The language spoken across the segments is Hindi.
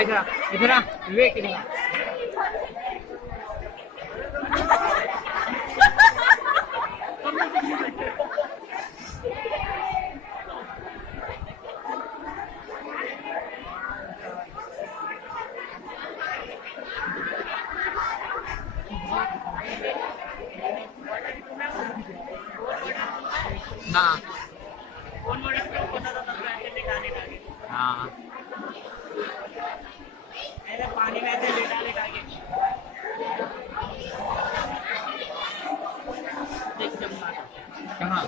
इधर इधर विवेक इधर हाँ हाँ पानी में से लेटा लेटा के कहाँ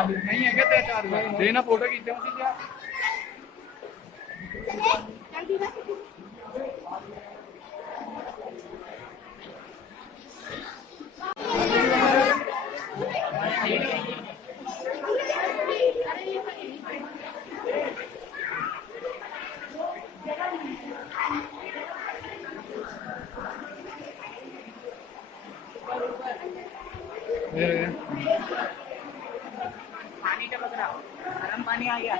नहीं है क्या देना फोटो खींचते हो पानी टपक रहा गरम पानी आ गया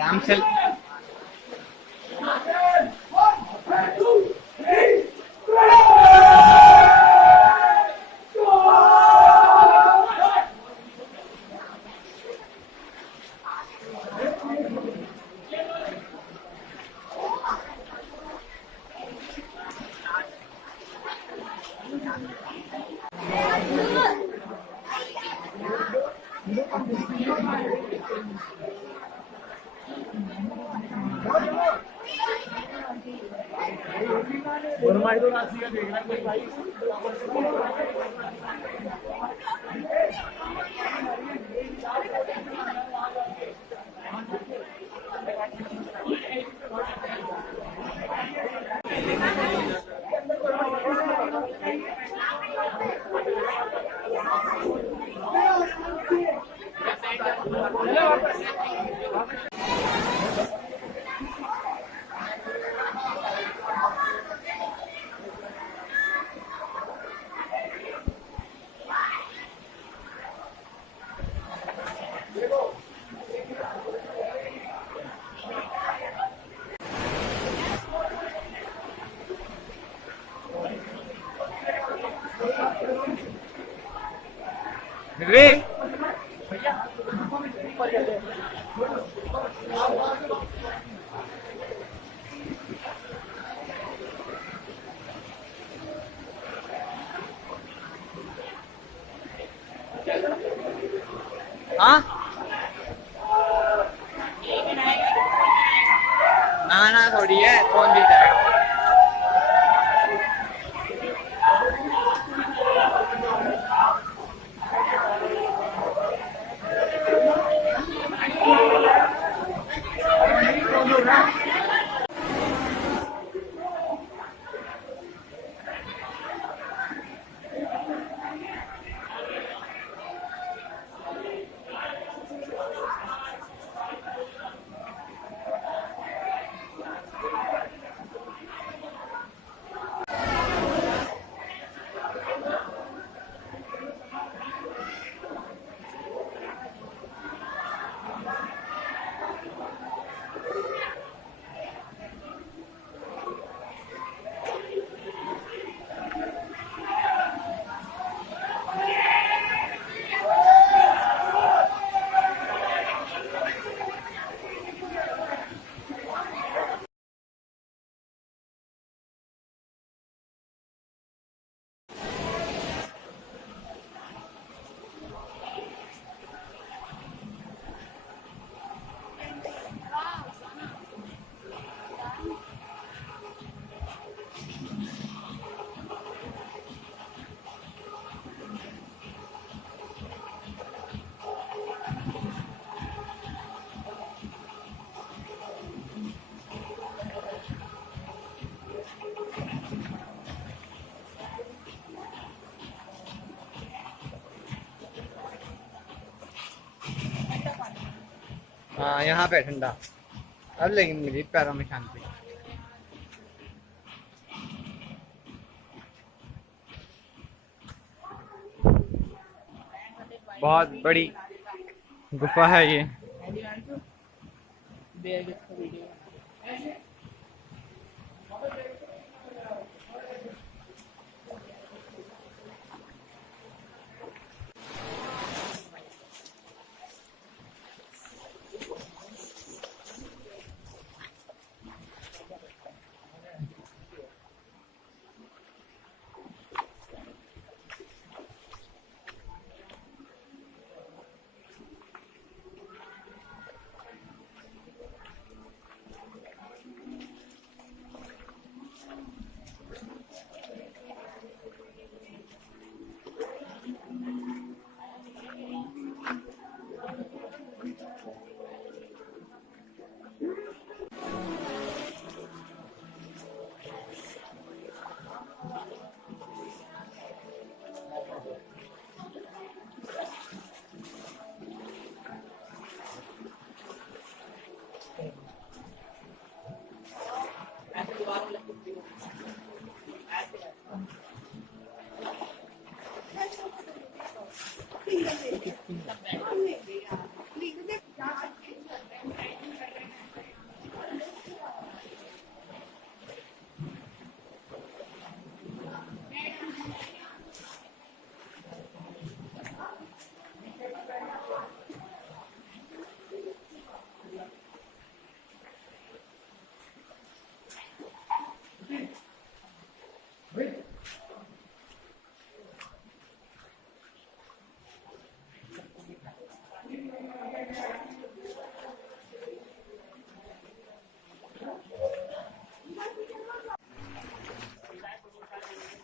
आराम से हाँ एक दिन आएगा, दो दिन आएगा। ना ना थोड़ी है, कौन भी जाएगा। हाँ यहाँ पे ठंडा, अब लेकिन मिली पैरों में शांति। बहुत बड़ी गुफा है ये।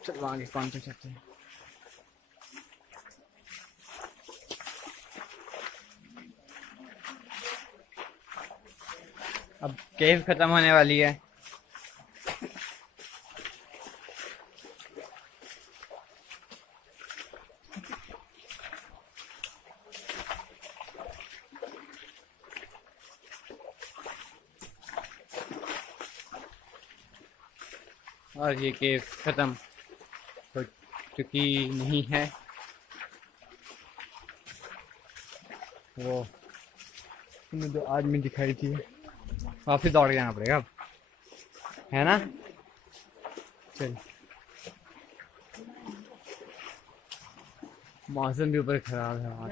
चलो आगे कौन पे चलते हैं। अब केव खत्म होने वाली है। और ये केव खत्म हो चुकी नहीं है। वो तुम्हें जो आदमी दिखाई थी वापिस दौड़ के आना पड़ेगा अब, है ना। चल मौसम भी ऊपर खराब है आज।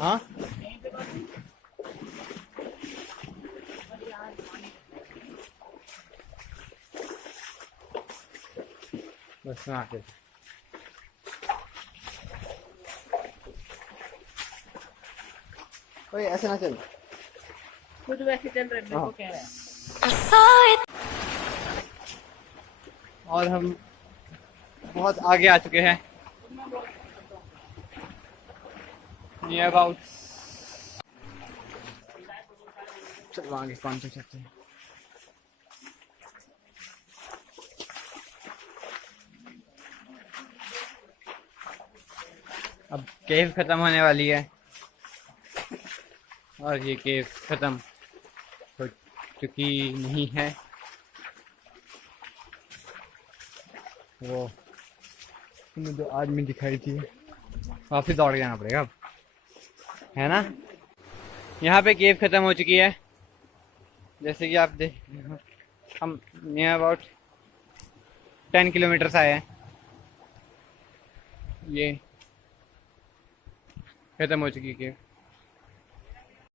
हाँ बस में आते थे। ओए ऐसे ना चल। खुद वैसे चल रहे मेरे को कह रहा है। और हम बहुत आगे आ चुके हैं, नियर अबाउट। चलो आगे कौन से चलते हैं। अब केव खत्म होने वाली है और ये केव खत्म हो चुकी नहीं है। वो तुम्हें जो आदमी दिखाई थी वापिस दौड़ के आना पड़ेगा अब, है ना। यहाँ पे केव खत्म हो चुकी है, जैसे कि आप देख, हम नियर अबाउट 10 किलोमीटर्स आए हैं। ये खत्म हो चुकी है केव।